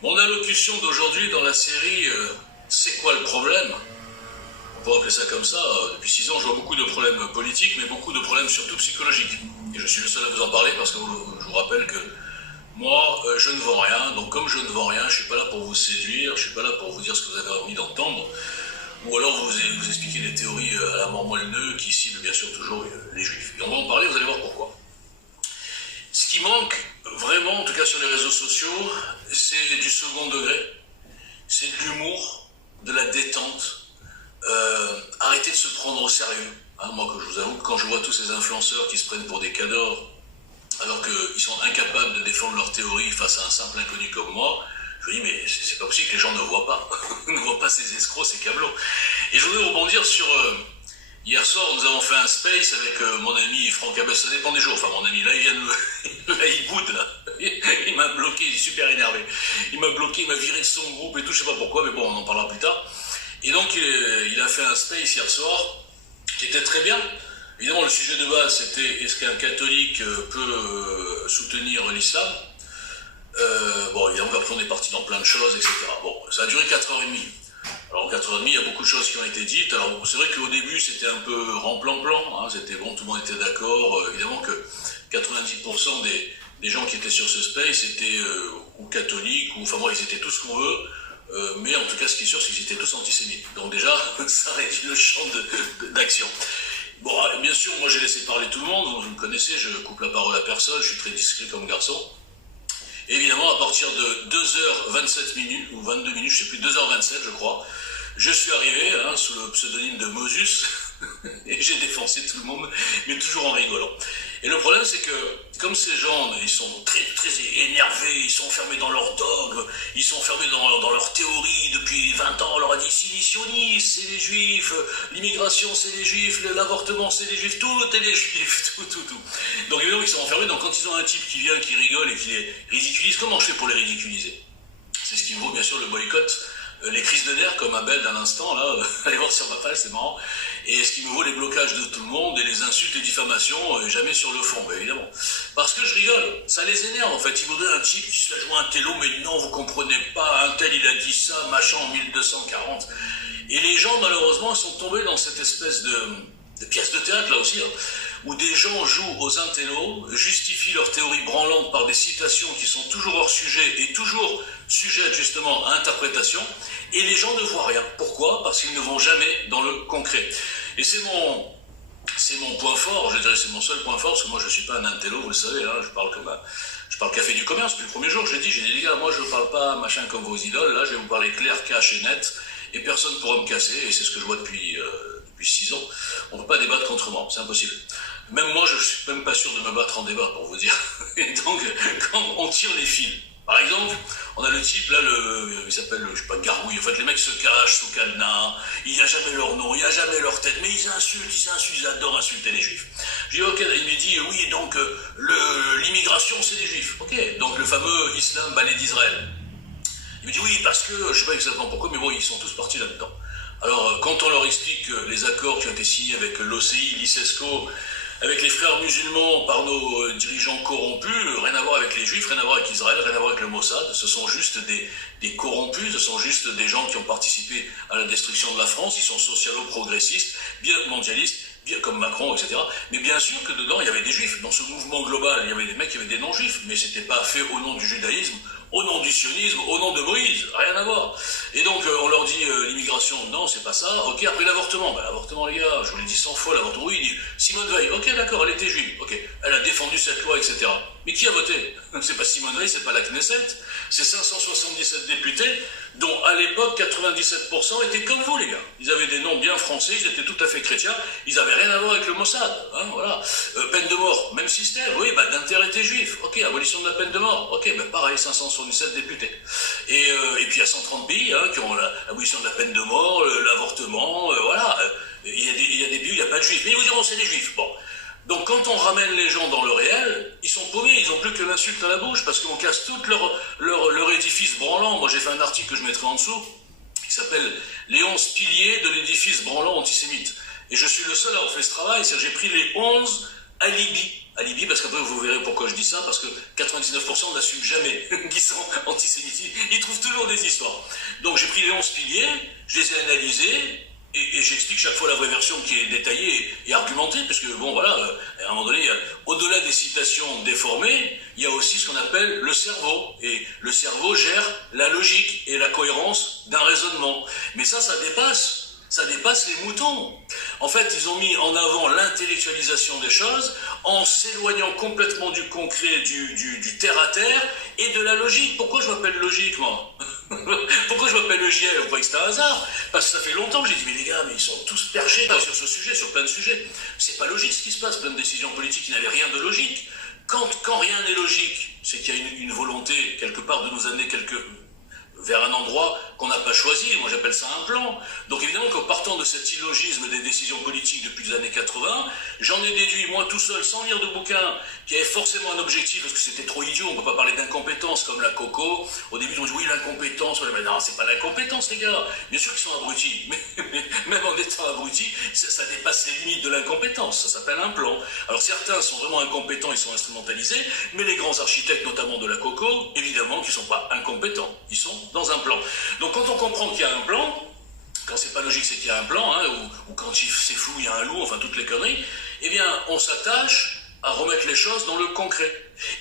Mon allocution d'aujourd'hui dans la série C'est quoi le problème? On peut appeler ça comme ça. Depuis 6 ans, je vois beaucoup de problèmes politiques, mais beaucoup de problèmes surtout psychologiques. Et je suis le seul à vous en parler parce que je vous rappelle que moi, je ne vends rien. Donc comme je ne vends rien, je ne suis pas là pour vous séduire, je ne suis pas là pour vous dire ce que vous avez envie d'entendre. Ou alors vous expliquer des théories à la mort moelle qui ciblent bien sûr toujours les juifs. Et on va en parler, vous allez voir pourquoi. Ce qui manque vraiment, en tout cas sur les réseaux sociaux, c'est du second degré, c'est de l'humour, de la détente. Arrêtez de se prendre au sérieux. Hein, moi, je vous avoue que quand je vois tous ces influenceurs qui se prennent pour des cadors, alors qu'ils sont incapables de défendre leur théorie face à un simple inconnu comme moi, je me dis, mais c'est pas possible que les gens ne voient pas. Ne voient pas ces escrocs, ces câblots. Et je voudrais rebondir sur... hier soir, nous avons fait un space avec mon ami Franck Abel, ça dépend des jours. Enfin, mon ami, là, il vient de me... là, il boude, là. Il m'a bloqué, il est super énervé. Il m'a bloqué, il m'a viré de son groupe et tout, je sais pas pourquoi, mais bon, on en parlera plus tard. Et donc, il a fait un space hier soir, qui était très bien. Évidemment, le sujet de base, c'était est-ce qu'un catholique peut soutenir l'islam? Bon, évidemment, après, on est parti dans plein de choses, etc. Bon, ça a duré 4h30. Alors, en 4h30, il y a beaucoup de choses qui ont été dites. Alors, c'est vrai qu'au début, c'était un peu remplan-plan. Hein, c'était bon, tout le monde était d'accord. Évidemment que 90% des gens qui étaient sur ce space étaient ou catholiques, ou enfin, moi, ils étaient tous ce qu'on veut. Mais en tout cas, ce qui est sûr, c'est qu'ils étaient tous antisémites. Donc déjà, ça réduit le champ d'action. Bon, bien sûr, moi j'ai laissé parler tout le monde, vous me connaissez, je coupe la parole à personne, je suis très discret comme garçon. Et évidemment, à partir de 2h27 minutes, ou 22 minutes, je sais plus, 2h27 je crois, je suis arrivé, hein, sous le pseudonyme de Mosus, et j'ai défoncé tout le monde, mais toujours en rigolant. Et le problème, c'est que, comme ces gens, ils sont très, très énervés, ils sont enfermés dans leurs dogmes, ils sont enfermés dans leurs théories depuis 20 ans, on leur a dit, si les sionistes, c'est les juifs, l'immigration, c'est les juifs, l'avortement, c'est les juifs, tout est les juifs, tout. Donc évidemment, ils sont enfermés, donc quand ils ont un type qui vient, qui rigole et qui les ridiculise, comment je fais pour les ridiculiser? C'est ce qui vaut bien sûr le boycott. Les crises de nerfs comme Abel d'un instant, là, allez voir sur ma page, c'est marrant. Et ce qui me vaut les blocages de tout le monde et les insultes et diffamations, jamais sur le fond, évidemment. Parce que je rigole, ça les énerve en fait. Ils voudraient un type qui se la joue un télo, mais non, vous comprenez pas, un tel il a dit ça, machin en 1240. Et les gens, malheureusement, sont tombés dans cette espèce de pièce de théâtre, là aussi, hein, où des gens jouent aux intellos, justifient leurs théories branlantes par des citations qui sont toujours hors sujet et toujours sujettes justement à interprétation, et les gens ne voient rien. Pourquoi? Parce qu'ils ne vont jamais dans le concret. Et c'est mon point fort, je dirais c'est mon seul point fort, parce que moi je ne suis pas un intello, vous le savez, hein, je parle café du commerce. Puis le premier jour, j'ai dit les gars, moi je ne parle pas machin comme vos idoles, là je vais vous parler clair, cash et net, et personne ne pourra me casser, et c'est ce que je vois depuis 6 ans. On ne peut pas débattre contre moi, c'est impossible. Même moi, je ne suis même pas sûr de me battre en débat, pour vous dire. Et donc, quand on tire les fils, par exemple, on a le type, là, il s'appelle, je sais pas, Garouille. En fait, les mecs se cachent sous cadenas, il n'y a jamais leur nom, il n'y a jamais leur tête, mais ils insultent, ils adorent insulter les juifs. Je dis, ok, il me dit, oui, donc, l'immigration, c'est les juifs. Ok, donc le fameux islam balai d'Israël. Il me dit, oui, parce que, je ne sais pas exactement pourquoi, mais bon, ils sont tous partis là-dedans. Alors, quand on leur explique les accords qui ont été signés avec l'OCI, l'ICESCO, avec les frères musulmans par nos dirigeants corrompus, rien à voir avec les juifs, rien à voir avec Israël, rien à voir avec le Mossad, ce sont juste des corrompus, ce sont juste des gens qui ont participé à la destruction de la France, ils sont socialo-progressistes, bien mondialistes, bien comme Macron, etc. Mais bien sûr que dedans, il y avait des juifs. Dans ce mouvement global, il y avait des mecs qui avaient des non-juifs, mais c'était pas fait au nom du judaïsme, au nom du sionisme, au nom de Moïse, rien à voir. Et donc on leur dit l'immigration, non, c'est pas ça. Ok, après l'avortement, l'avortement les gars, je vous l'ai dit 100 fois, l'avortement, oui, il dit Simone Veil, ok d'accord, elle était juive, ok, elle a défendu cette loi, etc. Mais qui a voté? C'est pas Simone Veil, c'est pas la Knesset, c'est 577 députés, dont à l'époque 97% étaient comme vous les gars. Ils avaient des noms bien français, ils étaient tout à fait chrétiens, ils avaient rien à voir avec le Mossad, hein, voilà. Peine de mort, même système, oui, d'intérêt était juif, ok, abolition de la peine de mort, ok, pareil, 577 députés. Et puis il y a 130 pays hein, qui ont l'abolition de la peine de mort, l'avortement, voilà. Il y a des pays où il n'y a pas de juifs, mais ils vous diront c'est des juifs. Bon. Donc quand on ramène les gens dans le réel, ils sont paumés, ils n'ont plus que l'insulte à la bouche, parce qu'on casse tout leur édifice branlant. Moi j'ai fait un article que je mettrai en dessous, qui s'appelle « Les 11 piliers de l'édifice branlant antisémite ». Et je suis le seul à avoir fait ce travail, c'est-à-dire j'ai pris les 11 alibis, parce qu'après vous verrez pourquoi je dis ça, parce que 99% n'assument jamais qu'ils sont antisémitisme, ils trouvent toujours des histoires. Donc j'ai pris les 11 piliers, je les ai analysés, et j'explique chaque fois la vraie version qui est détaillée et argumentée, parce que bon voilà, à un moment donné, au-delà des citations déformées, il y a aussi ce qu'on appelle le cerveau, et le cerveau gère la logique et la cohérence d'un raisonnement. Mais ça dépasse les moutons. En fait, ils ont mis en avant l'intellectualisation des choses en s'éloignant complètement du concret, du terre-à-terre et de la logique. Pourquoi je m'appelle logique, moi? Pourquoi je m'appelle le JL? Vous croyez que c'est un hasard? Parce que ça fait longtemps que j'ai dit, mais les gars, mais ils sont tous perchés sur ce sujet, sur plein de sujets. C'est pas logique ce qui se passe, plein de décisions politiques qui n'avaient rien de logique. Quand rien n'est logique, c'est qu'il y a une volonté, quelque part, de nous amener vers un endroit qu'on n'a pas choisi. Moi j'appelle ça un plan. Donc évidemment qu'en partant de cet illogisme des décisions politiques depuis les années 80, j'en ai déduit moi tout seul, sans lire de bouquin, qui avait forcément un objectif, parce que c'était trop idiot, on ne peut pas parler d'incompétence comme la Coco. Au début on dit oui l'incompétence, mais non c'est pas l'incompétence les gars, bien sûr qu'ils sont abrutis, mais même en étant abrutis, ça dépasse les limites de l'incompétence, ça s'appelle un plan. Alors certains sont vraiment incompétents, ils sont instrumentalisés, mais les grands architectes notamment de la Coco, évidemment qu'ils ne sont pas incompétents, ils sont dans un plan. Donc quand on comprend qu'il y a un plan, quand c'est pas logique c'est qu'il y a un plan, hein, ou quand c'est flou il y a un loup, enfin toutes les conneries, eh bien on s'attache à remettre les choses dans le concret.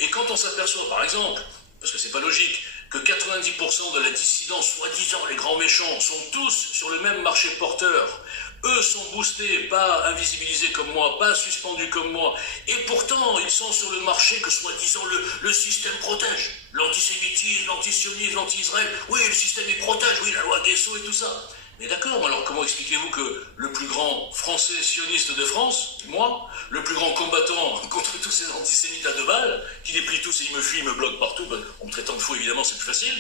Et quand on s'aperçoit par exemple, parce que c'est pas logique, que 90% de la dissidence, soi-disant les grands méchants, sont tous sur le même marché porteur, eux sont boostés, pas invisibilisés comme moi, pas suspendus comme moi, et pourtant ils sont sur le marché que soi-disant le système protège. L'antisémitisme, l'antisionisme, l'anti-Israël, oui le système il protège, oui la loi Guesso et tout ça. Mais d'accord, alors comment expliquez-vous que le plus grand français sioniste de France, moi, le plus grand combattant contre tous ces antisémites à 2 balles, qui les pris tous et ils me fuient, ils me bloquent partout, en me traitant de fou évidemment c'est plus facile,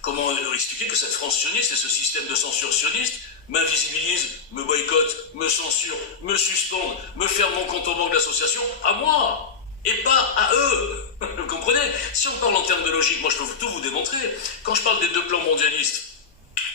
comment expliquer que cette France sioniste et ce système de censure sioniste m'invisibilise, me boycotte, me censure, me suspende, me ferme mon compte en banque d'association à moi et pas à eux. Vous comprenez? Si on parle en termes de logique, moi je peux tout vous démontrer. Quand je parle des 2 plans mondialistes,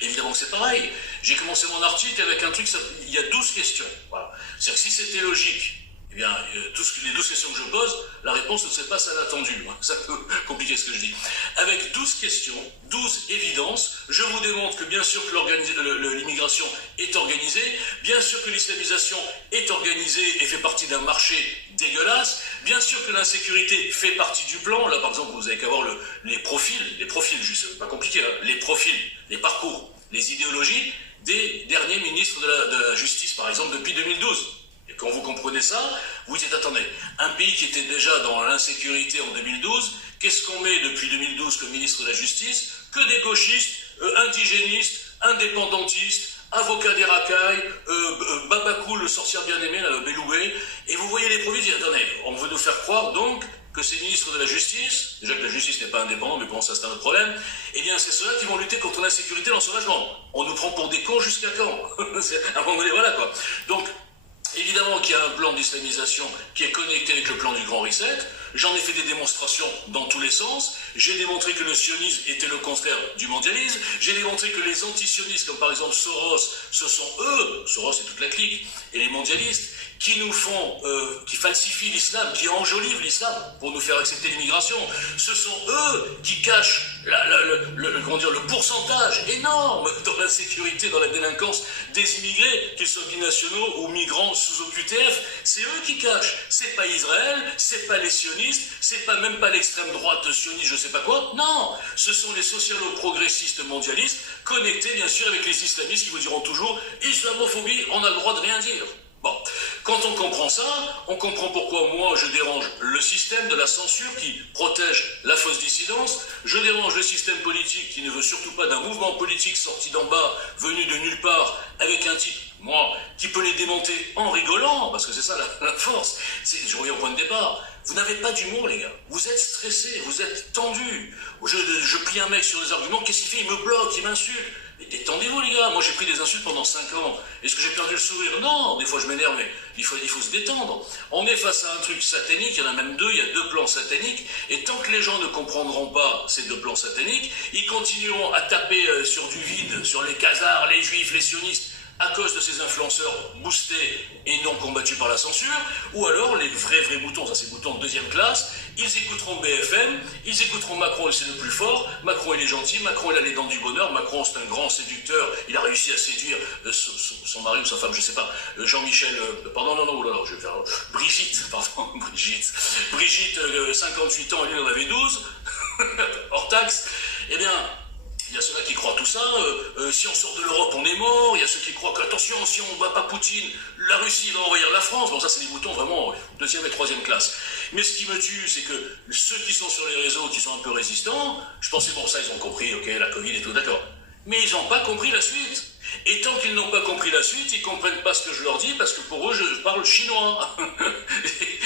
évidemment que c'est pareil. J'ai commencé mon article avec un truc, il y a 12 questions. Voilà. C'est-à-dire que si c'était logique, eh bien, les 12 questions que je pose, la réponse ne serait pas celle attendue. C'est un peu compliqué ce que je dis. Avec 12 questions, 12 évidences, je vous démontre que bien sûr que l'immigration est organisée, bien sûr que l'islamisation est organisée et fait partie d'un marché dégueulasse, bien sûr que l'insécurité fait partie du plan. Là, par exemple, vous avez qu'à voir les profils, juste, c'est pas compliqué, hein, les profils, les parcours, les idéologies des derniers ministres de la Justice, par exemple, depuis 2012. Et quand vous comprenez ça, vous dites, attendez, un pays qui était déjà dans l'insécurité en 2012, qu'est-ce qu'on met depuis 2012 comme ministre de la Justice? Que des gauchistes, indigénistes, indépendantistes, avocats des racailles, Babakou, le sorcière bien-aimé, Belloué, et vous voyez les profils, vous dites, attendez, on veut nous faire croire donc que ces ministres de la Justice, déjà que la justice n'est pas indépendante, mais bon, ça c'est un autre problème, eh bien c'est ceux-là qui vont lutter contre l'insécurité et l'ensauvagement. On nous prend pour des cons jusqu'à quand? À un moment donné, voilà quoi. Donc, évidemment qu'il y a un plan d'islamisation qui est connecté avec le plan du Grand Reset. J'en ai fait des démonstrations dans tous les sens. J'ai démontré que le sionisme était le contraire du mondialisme. J'ai démontré que les antisionistes, comme par exemple Soros, ce sont eux, Soros et toute la clique, et les mondialistes, qui nous font, qui falsifient l'islam, qui enjolivent l'islam pour nous faire accepter l'immigration. Ce sont eux qui cachent le pourcentage énorme dans l'insécurité, dans la délinquance des immigrés, qu'ils soient binationaux ou migrants sous OQTF. C'est eux qui cachent. C'est pas Israël, c'est pas les sionistes, c'est pas même pas l'extrême droite sioniste, je sais pas quoi. Non, ce sont les socialo-progressistes mondialistes, connectés bien sûr avec les islamistes qui vous diront toujours islamophobie, on a le droit de rien dire. Bon, quand on comprend ça, on comprend pourquoi moi je dérange le système de la censure qui protège la fausse dissidence, je dérange le système politique qui ne veut surtout pas d'un mouvement politique sorti d'en bas, venu de nulle part, avec un type, moi, qui peut les démonter en rigolant, parce que c'est ça la force, je reviens au point de départ, vous n'avez pas d'humour les gars, vous êtes stressés, vous êtes tendus, je plie un mec sur des arguments, qu'est-ce qu'il fait? Il me bloque, il m'insulte. Mais détendez-vous les gars, moi j'ai pris des insultes pendant 5 ans. Est-ce que j'ai perdu le sourire? Non, des fois je m'énerve, mais il faut se détendre. On est face à un truc satanique, il y en a même 2, il y a 2 plans sataniques, et tant que les gens ne comprendront pas ces 2 plans sataniques, ils continueront à taper sur du vide, sur les khazars, les juifs, les sionistes. à cause de ces influenceurs boostés et non combattus par la censure, ou alors les vrais moutons, ça c'est moutons de deuxième classe, ils écouteront BFM, ils écouteront Macron, c'est le plus fort, Macron il est gentil, Macron il a les dents du bonheur, Macron c'est un grand séducteur, il a réussi à séduire son mari ou sa femme, je sais pas, Jean-Michel, pardon, non, là, je vais faire, Brigitte, 58 ans, et lui en avait 12, hors taxe, eh bien, il y a ceux-là qui croient tout ça, si on sort de l'Europe, on est mort, il y a ceux qui croient qu'attention, si on ne bat pas Poutine, la Russie va envahir la France, bon ça c'est des boutons vraiment deuxième et troisième classe. Mais ce qui me tue, c'est que ceux qui sont sur les réseaux, qui sont un peu résistants, je pensais bon ça ils ont compris, ok, la Covid et tout, d'accord, mais ils n'ont pas compris la suite. Et tant qu'ils n'ont pas compris la suite, ils ne comprennent pas ce que je leur dis, parce que pour eux, je parle chinois.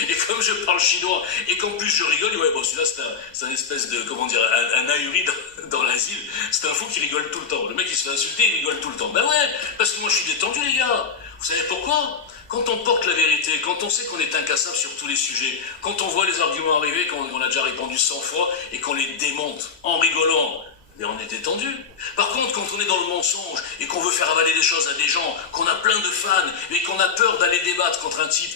Et comme je parle chinois, et qu'en plus je rigole, ouais, bon, celui-là, c'est un espèce de, comment dire, un ahuri dans l'asile. C'est un fou qui rigole tout le temps. Le mec, il se fait insulter, il rigole tout le temps. Ben ouais, parce que moi, je suis détendu, les gars. Vous savez pourquoi ? Quand on porte la vérité, quand on sait qu'on est incassable sur tous les sujets, quand on voit les arguments arriver, qu'on a déjà répondu 100 fois, et qu'on les démonte en rigolant, mais on est détendu. Par contre, quand on est dans le mensonge et qu'on veut faire avaler des choses à des gens, qu'on a plein de fans, mais qu'on a peur d'aller débattre contre un type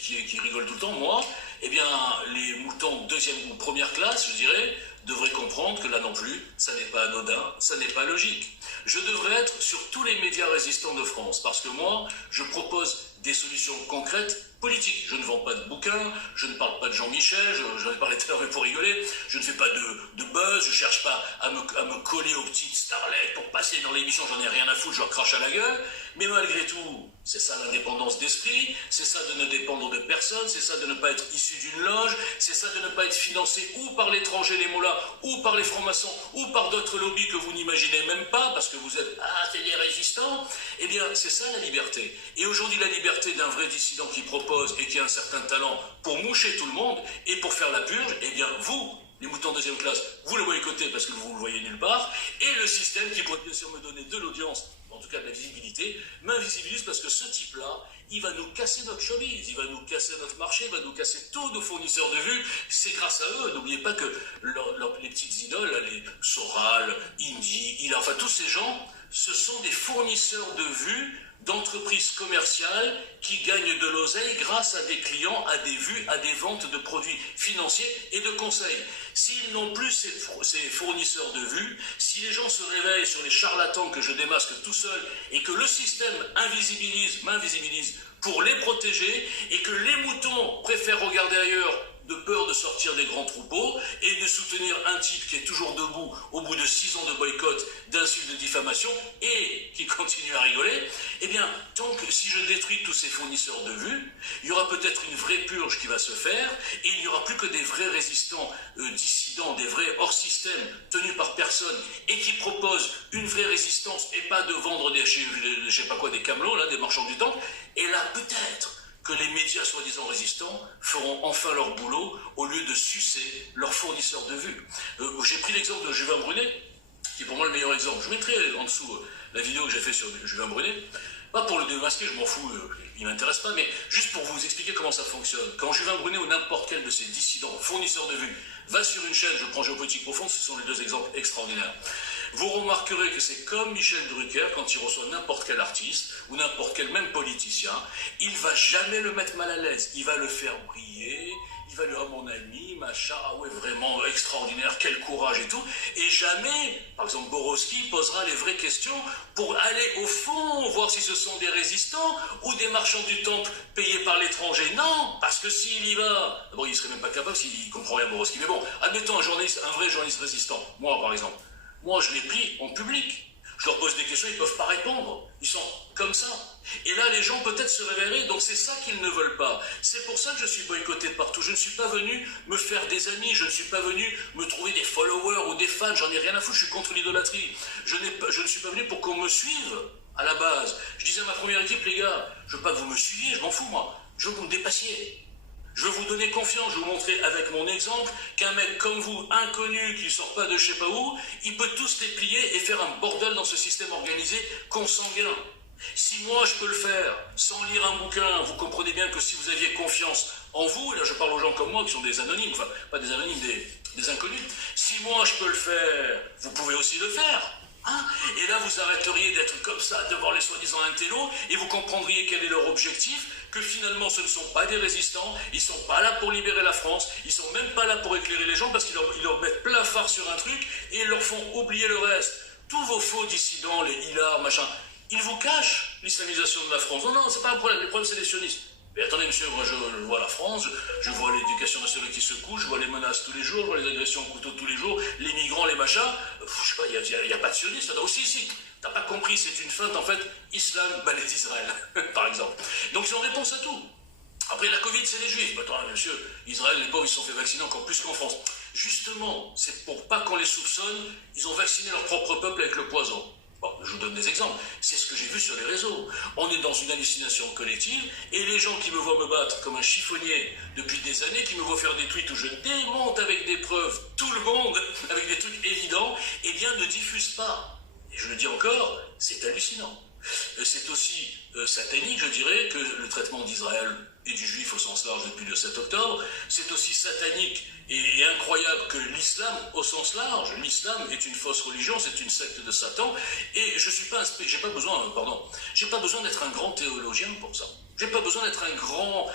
qui rigole tout le temps, moi, eh bien, les moutons deuxième ou première classe, je dirais, devraient comprendre que là non plus, ça n'est pas anodin, ça n'est pas logique. Je devrais être sur tous les médias résistants de France, parce que moi, je propose des solutions concrètes, politiques. Je ne vends pas de bouquins, je ne parle pas de Jean-Michel, j'en ai parlé tout à l'heure pour rigoler, je ne fais pas de buzz, je ne cherche pas à me coller aux petites starlettes pour passer dans l'émission, j'en ai rien à foutre, je leur crache à la gueule, mais malgré tout, c'est ça l'indépendance d'esprit, c'est ça de ne dépendre de personne, c'est ça de ne pas être issu d'une loge, c'est ça de ne pas être financé ou par l'étranger, les mollahs, ou par les francs-maçons, ou par d'autres lobbies que vous n'imaginez même pas, parce que vous êtes, c'est des résistants, eh bien, c'est ça la liberté. Et aujourd'hui, la liberté d'un vrai dissident qui propose et qui a un certain talent pour moucher tout le monde et pour faire la purge, eh bien, vous, les moutons deuxième classe, vous le boycottez parce que vous ne le voyez nulle part, et le système qui pourrait bien sûr me donner de l'audience, en tout cas de la visibilité, m'invisibilise parce que ce type-là, il va nous casser notre showbiz, il va nous casser notre marché, il va nous casser tous nos fournisseurs de vues. C'est grâce à eux. N'oubliez pas que les petites idoles, les Soral, Indy, enfin tous ces gens, ce sont des fournisseurs de vues d'entreprises commerciales qui gagnent de l'oseille grâce à des clients, à des vues, à des ventes de produits financiers et de conseils. S'ils n'ont plus ces fournisseurs de vues, si les gens se réveillent sur les charlatans que je démasque tout seul et que le système m'invisibilise pour les protéger et que les moutons préfèrent regarder ailleurs de peur de sortir des grands troupeaux et de soutenir un type qui est toujours debout au bout de 6 ans de boycott, d'insultes, de diffamation et qui continue à rigoler, eh bien, si je détruis tous ces fournisseurs de vues, il y aura peut-être une vraie purge qui va se faire et il n'y aura plus que des vrais résistants dissidents, des vrais hors-système tenus par personne et qui proposent une vraie résistance et pas de vendre je sais pas quoi, des camelots, là, des marchands du temple. Et là, peut-être que les médias soi-disant résistants feront enfin leur boulot au lieu de sucer leurs fournisseurs de vues. J'ai pris l'exemple de Juvin Brunet, qui est pour moi le meilleur exemple. Je mettrai en dessous la vidéo que j'ai faite sur Juvin Brunet. Pas pour le démasquer, je m'en fous, il ne m'intéresse pas, mais juste pour vous expliquer comment ça fonctionne. Quand Juvin Brunet ou n'importe quel de ces dissidents, fournisseurs de vues, va sur une chaîne, je prends Géopolitique Profonde, ce sont les deux exemples extraordinaires. Vous remarquerez que c'est comme Michel Drucker, quand il reçoit n'importe quel artiste, ou n'importe quel même politicien, il ne va jamais le mettre mal à l'aise, il va le faire briller, il va lui dire, oh, mon ami, machin, ah ouais, vraiment extraordinaire, quel courage et tout, et jamais, par exemple, Borowski posera les vraies questions pour aller au fond, voir si ce sont des résistants ou des marchands du temple payés par l'étranger. Non, parce que s'il y va, bon, il ne serait même pas capable s'il ne comprend rien Borowski, mais bon, admettons un vrai journaliste résistant, moi par exemple. Moi, je les plie en public. Je leur pose des questions, ils ne peuvent pas répondre. Ils sont comme ça. Et là, les gens peut-être se réveilleraient, donc c'est ça qu'ils ne veulent pas. C'est pour ça que je suis boycotté de partout. Je ne suis pas venu me faire des amis, je ne suis pas venu me trouver des followers ou des fans, j'en ai rien à foutre, je suis contre l'idolâtrie. Je ne suis pas venu pour qu'on me suive à la base. Je disais à ma première équipe, les gars, je veux pas que vous me suiviez, je m'en fous moi. Je veux que vous me dépassiez. Je veux vous donner confiance, je vais vous montrer avec mon exemple qu'un mec comme vous, inconnu, qui ne sort pas de je sais pas où, il peut tous les plier et faire un bordel dans ce système organisé consanguin. Si moi je peux le faire sans lire un bouquin, vous comprenez bien que si vous aviez confiance en vous, et là je parle aux gens comme moi qui sont des anonymes, enfin pas des anonymes, des inconnus, si moi je peux le faire, vous pouvez aussi le faire. Hein? Et là, vous arrêteriez d'être comme ça devant les soi-disant intellos et vous comprendriez quel est leur objectif, que finalement ce ne sont pas des résistants, ils ne sont pas là pour libérer la France, ils ne sont même pas là pour éclairer les gens parce qu'ils leur mettent plein phare sur un truc et ils leur font oublier le reste. Tous vos faux dissidents, les hilars, machin, ils vous cachent l'islamisation de la France. Non, non, c'est pas un problème, le problème c'est les sionistes. Mais attendez, monsieur, moi je vois la France, je vois l'éducation nationale qui se couche, je vois les menaces tous les jours, je vois les agressions au couteau tous les jours, les migrants, les machins. Je sais pas, il n'y a pas de sionistes là-dedans. Aussi, si, t'as pas compris, c'est une feinte en fait, islam, balai d'Israël, par exemple. Donc c'est en réponse à tout. Après, la Covid, c'est les juifs. Attends, monsieur, Israël, les pauvres, ils se sont fait vacciner encore plus qu'en France. Justement, c'est pour pas qu'on les soupçonne, ils ont vacciné leur propre peuple avec le poison. Bon, je vous donne des exemples. C'est ce que j'ai vu sur les réseaux. On est dans une hallucination collective et les gens qui me voient me battre comme un chiffonnier depuis des années, qui me voient faire des tweets où je démonte avec des preuves tout le monde, avec des trucs évidents, eh bien ne diffusent pas. Et je le dis encore, c'est hallucinant. C'est aussi satanique, je dirais, que le traitement d'Israël et du juif au sens large depuis le 7 octobre. C'est aussi satanique et incroyable que l'islam au sens large. L'islam est une fausse religion, c'est une secte de Satan. Et je suis pas, j'ai pas besoin d'être un grand théologien pour ça. J'ai pas besoin d'être un grand,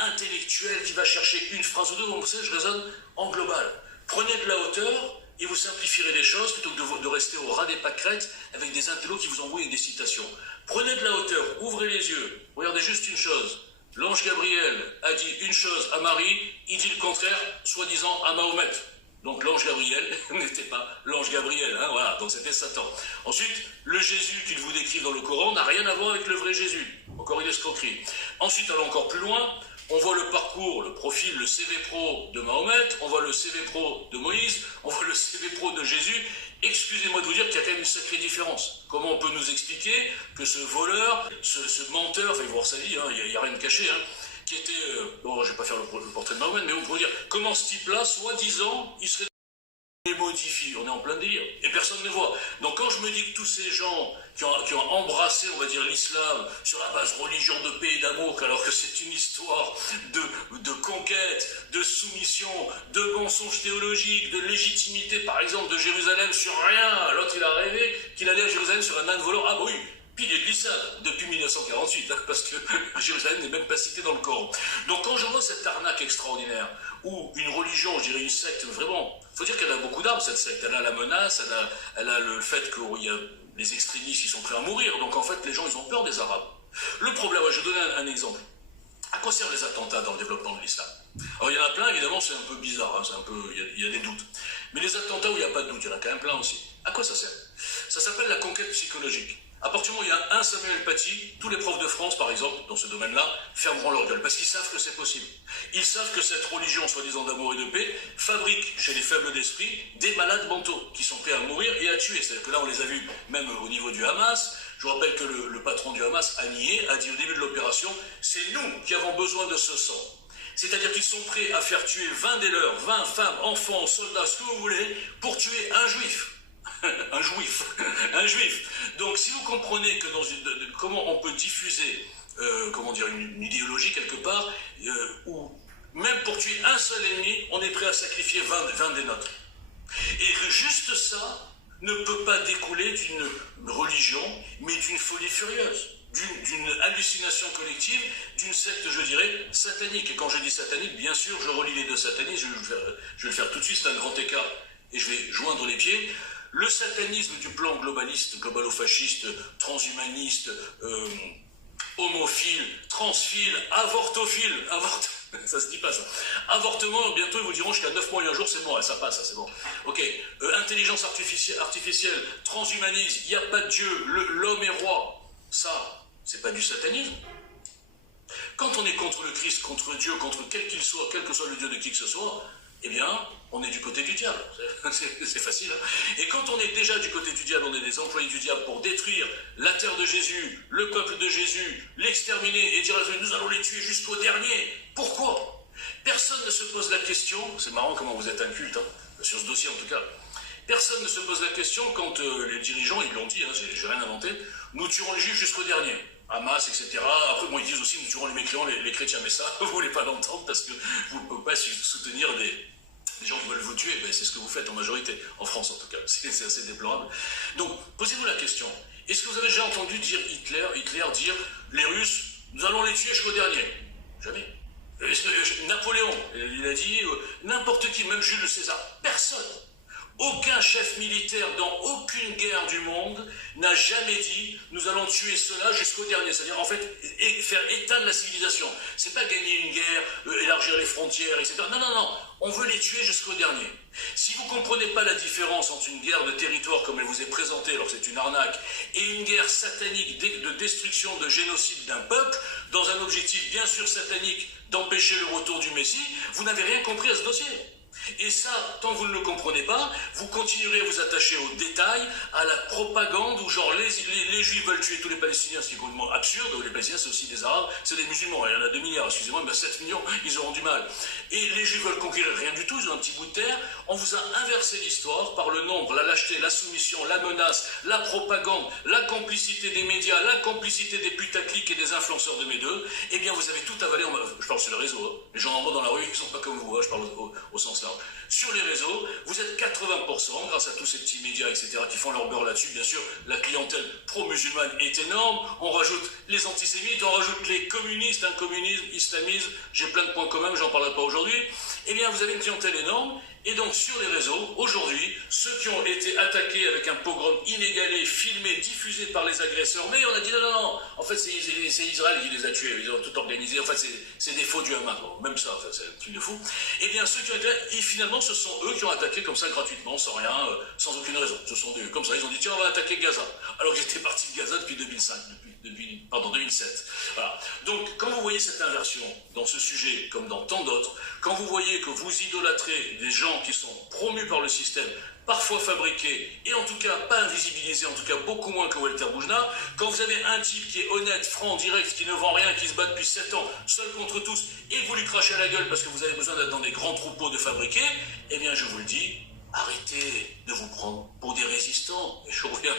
intellectuel qui va chercher une phrase ou deux. Vous savez, je raisonne en global. Prenez de la hauteur et vous simplifierez les choses plutôt que de rester au ras des pâquerettes avec des intellos qui vous envoient des citations. Prenez de la hauteur, ouvrez les yeux, regardez juste une chose. L'ange Gabriel a dit une chose à Marie, il dit le contraire, soi-disant à Mahomet. Donc l'ange Gabriel n'était pas l'ange Gabriel, hein, voilà, donc c'était Satan. Ensuite, le Jésus qu'il vous décrit dans le Coran n'a rien à voir avec le vrai Jésus. Encore une escroquerie. Ensuite, allons encore plus loin. On voit le parcours, le profil, le CV pro de Mahomet, on voit le CV pro de Moïse, on voit le CV pro de Jésus. Excusez-moi de vous dire qu'il y a quand même une sacrée différence. Comment on peut nous expliquer que ce voleur, ce menteur, enfin, il faut voir sa vie, hein, il n'y a rien de caché, hein, qui était... bon, je ne vais pas faire le portrait de Mahomet, mais on peut dire, comment ce type-là, soi-disant, il serait... les modifie, on est en plein délire, et personne ne voit. Donc quand je me dis que tous ces gens qui ont embrassé, on va dire, l'islam sur la base religion de paix et d'amour, alors que c'est une histoire de conquête, de soumission, de mensonges théologiques, de légitimité, par exemple, de Jérusalem sur rien. L'autre, il a rêvé qu'il allait à Jérusalem sur un âne volant. Ah bah oui, pile et glissade depuis 1948, hein, parce que Jérusalem n'est même pas cité dans le Coran. Donc quand je vois cette arnaque extraordinaire, où une religion, je dirais une secte, vraiment, il faut dire qu'elle a beaucoup d'armes, cette secte. Elle a la menace, elle a le fait qu'il y a des extrémistes qui sont prêts à mourir. Donc en fait, les gens, ils ont peur des Arabes. Le problème, je vais donner un exemple. À quoi servent les attentats dans le développement de l'islam? Alors il y en a plein, évidemment, c'est un peu bizarre, hein, il y a des doutes. Mais les attentats où il n'y a pas de doute, il y en a quand même plein aussi. À quoi ça sert? Ça s'appelle la conquête psychologique. À partir du moment où il y a un Samuel Paty, tous les profs de France, par exemple, dans ce domaine-là, fermeront leur gueule, parce qu'ils savent que c'est possible. Ils savent que cette religion, soi-disant d'amour et de paix, fabrique chez les faibles d'esprit des malades mentaux, qui sont prêts à mourir et à tuer. C'est-à-dire que là, on les a vus, même au niveau du Hamas. Je vous rappelle que le patron du Hamas a nié, a dit au début de l'opération, c'est nous qui avons besoin de ce sang. C'est-à-dire qu'ils sont prêts à faire tuer 20 des leurs, 20 femmes, enfants, soldats, ce que vous voulez, pour tuer un juif. Un juif, un juif. Donc si vous comprenez que comment on peut diffuser une idéologie quelque part, où même pour tuer un seul ennemi, on est prêt à sacrifier 20 des nôtres. Et juste ça ne peut pas découler d'une religion, mais d'une folie furieuse, d'une hallucination collective, d'une secte, je dirais, satanique. Et quand je dis satanique, bien sûr, je relie les deux satanismes, je vais le faire tout de suite, c'est un grand écart, et je vais joindre les pieds. Le satanisme du plan globaliste, globalo-fasciste, transhumaniste, homophile, transphile, avortophile, ça se dit pas ça. Avortement, bientôt ils vous diront jusqu'à 9 mois et un jour, c'est bon, ça passe, ça c'est bon. Ok, intelligence artificielle, transhumanisme, il n'y a pas de Dieu, l'homme est roi, ça, c'est pas du satanisme. Quand on est contre le Christ, contre Dieu, contre quel qu'il soit, quel que soit le Dieu de qui que ce soit, eh bien, on est du côté du diable. C'est facile, hein. Et quand on est déjà du côté du diable, on est des employés du diable pour détruire la terre de Jésus, le peuple de Jésus, l'exterminer et dire à Jésus, nous allons les tuer jusqu'au dernier. Pourquoi? Personne ne se pose la question, c'est marrant comment vous êtes inculte, hein, sur ce dossier en tout cas, personne ne se pose la question quand les dirigeants, ils l'ont dit, hein, j'ai rien inventé, nous tuerons les juifs jusqu'au dernier. Hamas, etc. Après, bon, ils disent aussi, nous tuerons les mécréants, les chrétiens, mais ça, vous ne voulez pas l'entendre parce que vous ne pouvez pas soutenir des gens qui veulent vous tuer, ben, c'est ce que vous faites en majorité, en France en tout cas, c'est assez déplorable. Donc, posez-vous la question, est-ce que vous avez déjà entendu dire Hitler dire, les Russes, nous allons les tuer jusqu'au dernier? Jamais. Napoléon, il a dit, n'importe qui, même Jules César, personne. Aucun chef militaire dans aucune guerre du monde n'a jamais dit « nous allons tuer cela jusqu'au dernier ». C'est-à-dire en fait faire éteindre la civilisation. C'est pas gagner une guerre, élargir les frontières, etc. Non, non, non. On veut les tuer jusqu'au dernier. Si vous ne comprenez pas la différence entre une guerre de territoire comme elle vous est présentée, alors c'est une arnaque, et une guerre satanique de destruction, de génocide d'un peuple, dans un objectif bien sûr satanique d'empêcher le retour du Messie, vous n'avez rien compris à ce dossier. Et ça, tant que vous ne le comprenez pas, vous continuerez à vous attacher aux détails, à la propagande où genre les Juifs veulent tuer tous les Palestiniens, ce qui est complètement absurde. Les Palestiniens, c'est aussi des Arabes, c'est des musulmans. Il y en a 2 milliards, excusez-moi, mais 7 millions, ils auront du mal. Et les Juifs veulent conquérir rien du tout, ils ont un petit bout de terre. On vous a inversé l'histoire par le nombre, la lâcheté, la soumission, la menace, la propagande, la complicité des médias, la complicité des putaclics et des influenceurs de mes deux. Eh bien, vous avez tout avalé. Je parle sur le réseau. Hein. Les gens en bas dans la rue, ils ne sont pas comme vous. Hein. Je parle au sens large. Sur les réseaux, vous êtes 80%, grâce à tous ces petits médias, etc., qui font leur beurre là-dessus. Bien sûr, la clientèle pro-musulmane est énorme. On rajoute les antisémites, on rajoute les communistes, un communisme, islamisme. J'ai plein de points communs, mais j'en parlerai pas aujourd'hui. Eh bien, vous avez une clientèle énorme. Et donc, sur les réseaux, aujourd'hui, ceux qui ont été attaqués avec un pogrom inégalé, filmé, diffusé par les agresseurs, mais on a dit non, non, non, en fait, c'est Israël qui les a tués, ils ont tout organisé, en fait, c'est des faux du Hamas, bon, même ça, en fait, c'est un truc de fou. Eh bien, ceux qui ont été là, et finalement, ce sont eux qui ont attaqué comme ça, gratuitement, sans rien, sans aucune raison. Ce sont eux, comme ça, ils ont dit, tiens, on va attaquer Gaza. Alors que j'étais parti de Gaza depuis 2005, depuis 2007. Voilà. Donc, quand vous voyez cette inversion dans ce sujet, comme dans tant d'autres, quand vous voyez que vous idolâtrez des gens qui sont promus par le système, parfois fabriqués, et en tout cas pas invisibilisés, en tout cas beaucoup moins que Walter Boujna, quand vous avez un type qui est honnête, franc, direct, qui ne vend rien, qui se bat depuis 7 ans, seul contre tous, et que vous lui crachez à la gueule parce que vous avez besoin d'être dans des grands troupeaux de fabriqués, eh bien je vous le dis, arrêtez de vous prendre pour des résistants. Et je reviens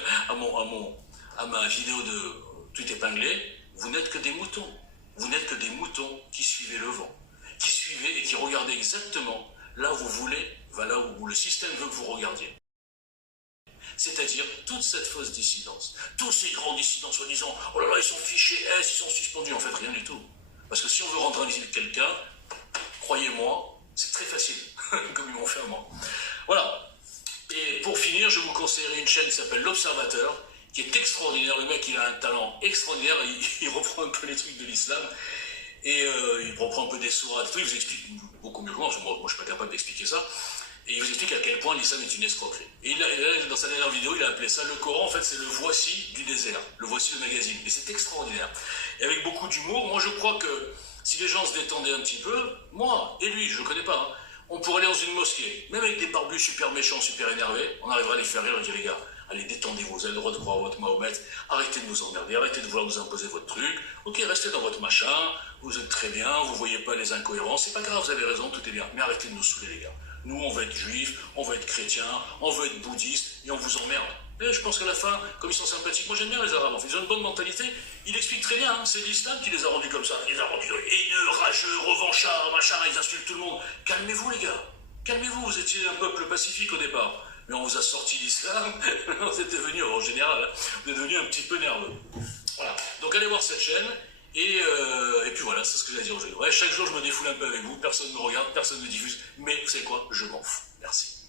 à ma vidéo de Tout épinglé, vous n'êtes que des moutons. Vous n'êtes que des moutons qui suivez le vent, qui suivez et qui regardez exactement là où vous voulez, là où le système veut que vous regardiez. C'est-à-dire toute cette fausse dissidence, tous ces grands dissidents soi-disant, oh là là, ils sont fichés S, ils sont suspendus, en fait rien du tout. Parce que si on veut rendre invisible quelqu'un, croyez-moi, c'est très facile, comme ils m'ont fait à moi. Voilà. Et pour finir, je vous conseillerais une chaîne qui s'appelle L'Observateur, qui est extraordinaire. Le mec, il a un talent extraordinaire, il reprend un peu les trucs de l'islam, et il reprend un peu des sourates, il vous explique beaucoup mieux que moi, parce que moi je suis pas capable d'expliquer ça, et il vous explique à quel point l'islam est une escroquerie. Et dans sa dernière vidéo, il a appelé ça le Coran, en fait c'est le Voici du désert, le Voici le magazine, et c'est extraordinaire. Et avec beaucoup d'humour, moi je crois que si les gens se détendaient un petit peu, moi et lui, je le connais pas, hein, on pourrait aller dans une mosquée, même avec des barbus super méchants, super énervés, on arriverait à les faire rire et dire les gars, allez, détendez-vous, vous avez le droit de croire à votre Mahomet, arrêtez de nous emmerder, arrêtez de vouloir nous imposer votre truc, ok, restez dans votre machin, vous êtes très bien, vous voyez pas les incohérences, c'est pas grave, vous avez raison, tout est bien, mais arrêtez de nous saouler les gars. Nous, on veut être juifs, on veut être chrétiens, on veut être bouddhistes, et on vous emmerde. Et je pense qu'à la fin, comme ils sont sympathiques, moi j'aime bien les Arabes, en fait, ils ont une bonne mentalité, il explique très bien, hein, c'est l'islam qui les a rendus comme ça, il les a rendus haineux, rageux, revanchards, machin, ils insultent tout le monde. Calmez-vous les gars, calmez-vous, vous étiez un peuple pacifique au départ. Mais on vous a sorti l'islam, vous êtes devenu, en général, vous êtes devenu un petit peu nerveux. Voilà, donc allez voir cette chaîne, et puis voilà, c'est ce que j'ai à dire aujourd'hui. Ouais, chaque jour je me défoule un peu avec vous, personne ne me regarde, personne ne me diffuse, mais vous savez quoi, je m'en fous. Merci.